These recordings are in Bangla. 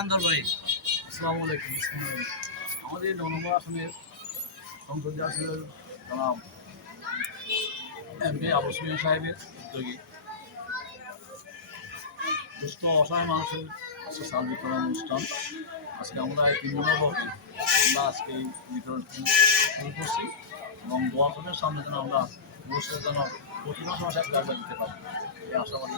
কান্দর ভাই। আসসালামু আলাইকুম। আমাদের ৯ নম্বর আসনের সংসদীয় আসনের জনাব এমপি আবু সুফিয়ান সাহেবের উদ্যোগে দুস্থ অসহায় মানুষের আজকে চাল বিতরণ অনুষ্ঠান। আজকে আমরা এই ৩ নম্বর ব্লকে আমরা আজকে এই বিতরণ শুরু করছি এবং দোয়ার সামনে যেন আমরা ভবিষ্যতে যেন প্রতিটা সমস্যা একটা দিতে পারি এই আশাবাদী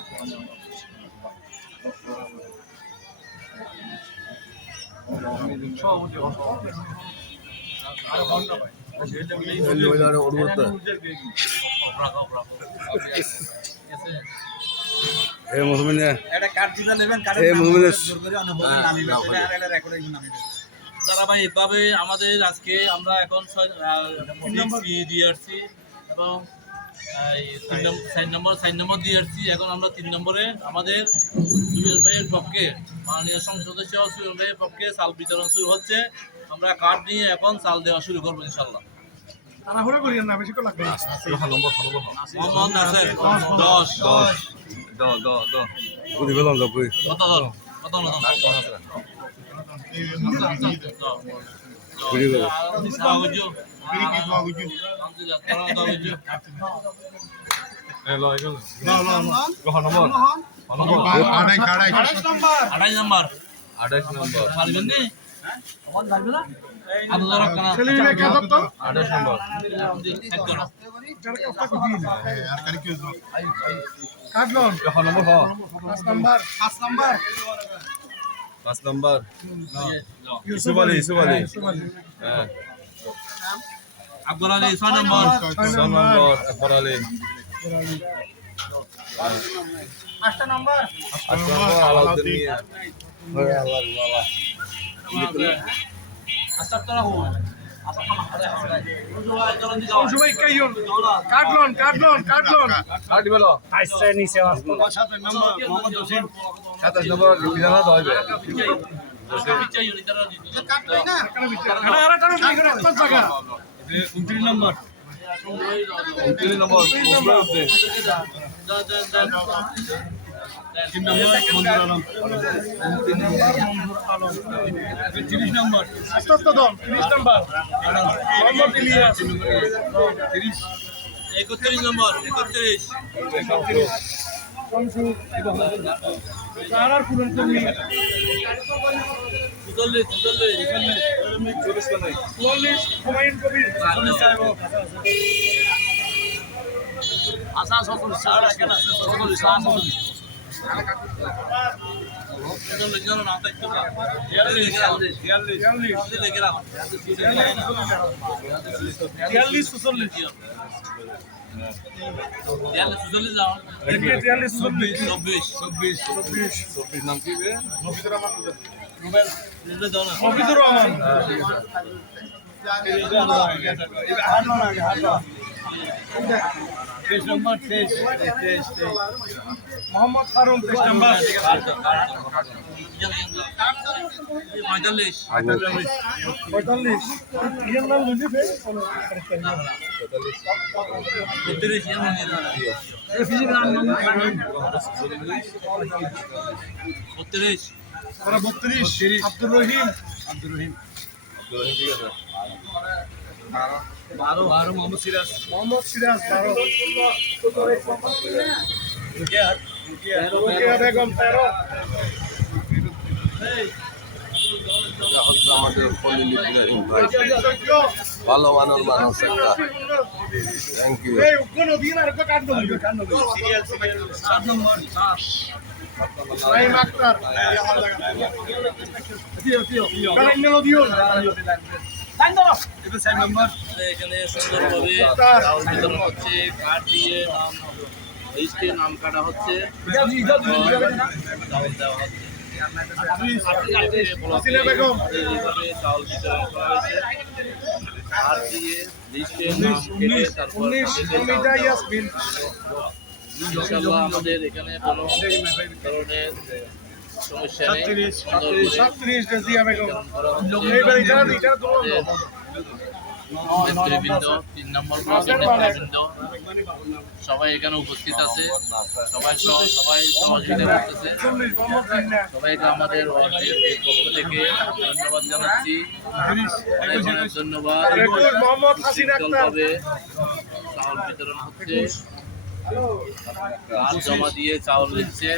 ধারাবাহিকভাবে আমাদের আজকে আমরা এখন 3 দিয়ে আসছি এবং 4 নম্বর দিয়ে আসছি। এখন আমরা 3 নম্বরে আমাদের সুবিন ভাইয়ের পক্ষে মাননীয় সংসদ সদস্য সুবিন ভাইয়ের পক্ষে চাল বিতরণ শুরু হচ্ছে। আমরা কার্ড নিয়ে এখন চাল দেওয়া শুরু করবো ইনশাল্লাহ। আড়াই নম্বর পারবেন নি পাঁচ নম্বর ইসুফ আলী আকবর আলী 6 নম্বর আকবর আলী 8 নম্বর আলাউদ্দিন সাতাশ নম্বর নাম কি মোহাম্মদ ফারুক 23 নম্বর 32 আব্দুর রহিম ঠিক আছে 12 মোহাম্মদ সিরাজ 12 রুকিয়া বেগম 13 আমাদের ভালো মানের মানুষ একটা থ্যাংক ইউ এখানে সুন্দরভাবে বিতরণ হচ্ছে কার্ড দিয়ে নাম কাটা হচ্ছে চাউল দেওয়া হচ্ছে চাউল বিতরণ করা হয়েছে কার্ড দিয়ে লিস্টে নাম কেটে তারপর ইনশাআল্লাহ আমাদের এখানে কোনো ধরনের সমস্যা নেই। নেতৃবৃন্দ, 3 নম্বর ব্লকের নেতৃবৃন্দ সবাই এখানে উপস্থিত আছে। সবাই সহযোগিতা করতেছে। সবাইকে আমাদের ওয়ার্ডের পক্ষ থেকে ধন্যবাদ জানাচ্ছি। অনেক ধন্যবাদ। সুশৃঙ্খলভাবে চাউল বিতরণ হচ্ছে, কার্ড জমা দিয়ে চাউল দিচ্ছে।